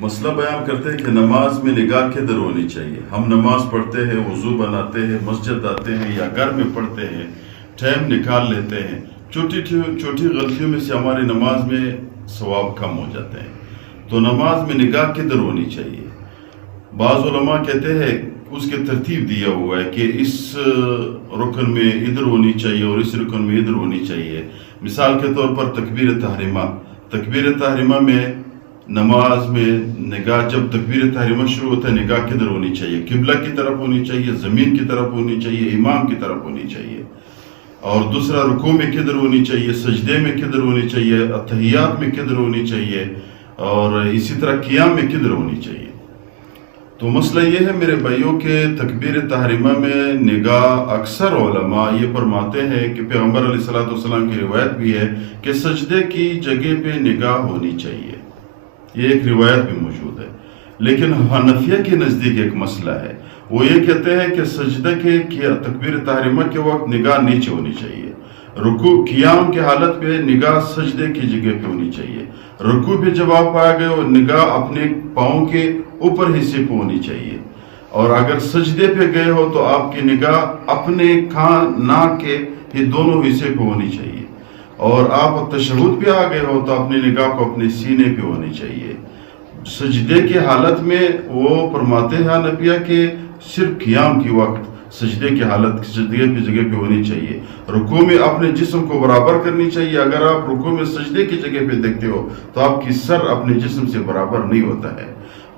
مسئلہ بیان کرتے ہیں کہ نماز میں نگاہ کدھر ہونی چاہیے. ہم نماز پڑھتے ہیں، وضو بناتے ہیں، مسجد آتے ہیں یا گھر میں پڑھتے ہیں، ٹائم نکال لیتے ہیں. چھوٹی غلطیوں میں سے ہماری نماز میں ثواب کم ہو جاتے ہیں. تو نماز میں نگاہ کدھر ہونی چاہیے؟ بعض علماء کہتے ہیں اس کے ترتیب دیا ہوا ہے کہ اس رکن میں ادھر ہونی چاہیے اور اس رکن میں ادھر ہونی چاہیے. مثال کے طور پر تکبیر تحریمہ میں نماز میں نگاہ، جب تکبیر تحریمہ شروع ہوتا ہے نگاہ کدھر ہونی چاہیے؟ قبلہ کی طرف ہونی چاہیے، زمین کی طرف ہونی چاہیے، امام کی طرف ہونی چاہیے. اور دوسرا رکوع میں کدھر ہونی چاہیے، سجدے میں کدھر ہونی چاہیے، اتحیات میں کدھر ہونی چاہیے، اور اسی طرح قیام میں کدھر ہونی چاہیے. تو مسئلہ یہ ہے میرے بھائیوں کہ تکبیر تحریمہ میں نگاہ، اکثر علماء یہ فرماتے ہیں کہ پیغمبر علیہ السلام کی روایت بھی ہے کہ سجدے کی جگہ پہ نگاہ ہونی چاہیے. یہ ایک روایت بھی موجود ہے. لیکن حنفیہ کے نزدیک ایک مسئلہ ہے. وہ یہ کہتے ہیں کہ سجدے کے تکبیر تحریمہ کے وقت نگاہ نیچے ہونی چاہیے. رکوع قیام کی حالت پہ نگاہ سجدے کی جگہ پہ ہونی چاہیے. رکوع پہ جب آپ آ گئے ہو نگاہ اپنے پاؤں کے اوپر حصے پہ ہونی چاہیے. اور اگر سجدے پہ گئے ہو تو آپ کی نگاہ اپنے ناک کے دونوں حصے پہ ہونی چاہیے. اور آپ تشہد پہ آ گئے ہو تو اپنی نگاہ کو اپنے سینے پہ ہونی چاہیے. سجدے کی حالت میں وہ فرماتے ہیں حنفیہ کہ صرف قیام کی وقت سجدے کی حالت سجدے کی جگہ پہ ہونی چاہیے. رکوع میں اپنے جسم کو برابر کرنی چاہیے. اگر آپ رکوع میں سجدے کی جگہ پہ دیکھتے ہو تو آپ کی سر اپنے جسم سے برابر نہیں ہوتا ہے.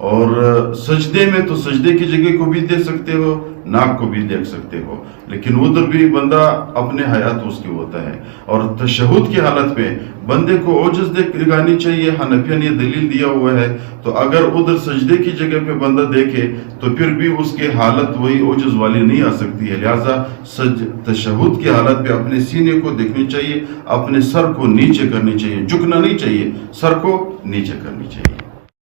اور سجدے میں تو سجدے کی جگہ کو بھی دیکھ سکتے ہو، ناک کو بھی دیکھ سکتے ہو، لیکن ادھر بھی بندہ اپنے حیات اس کی ہوتا ہے. اور تشہد کی حالت میں بندے کو عجز دکھانی چاہیے. حنفیہ نے دلیل دیا ہوا ہے. تو اگر ادھر سجدے کی جگہ پہ بندہ دیکھے تو پھر بھی اس کی حالت وہی عجز والی نہیں آ سکتی ہے. لہٰذا تشہد کی حالت پہ اپنے سینے کو دیکھنی چاہیے، اپنے سر کو نیچے کرنی چاہیے، جھکنا نہیں چاہیے، سر کو نیچے کرنی چاہیے.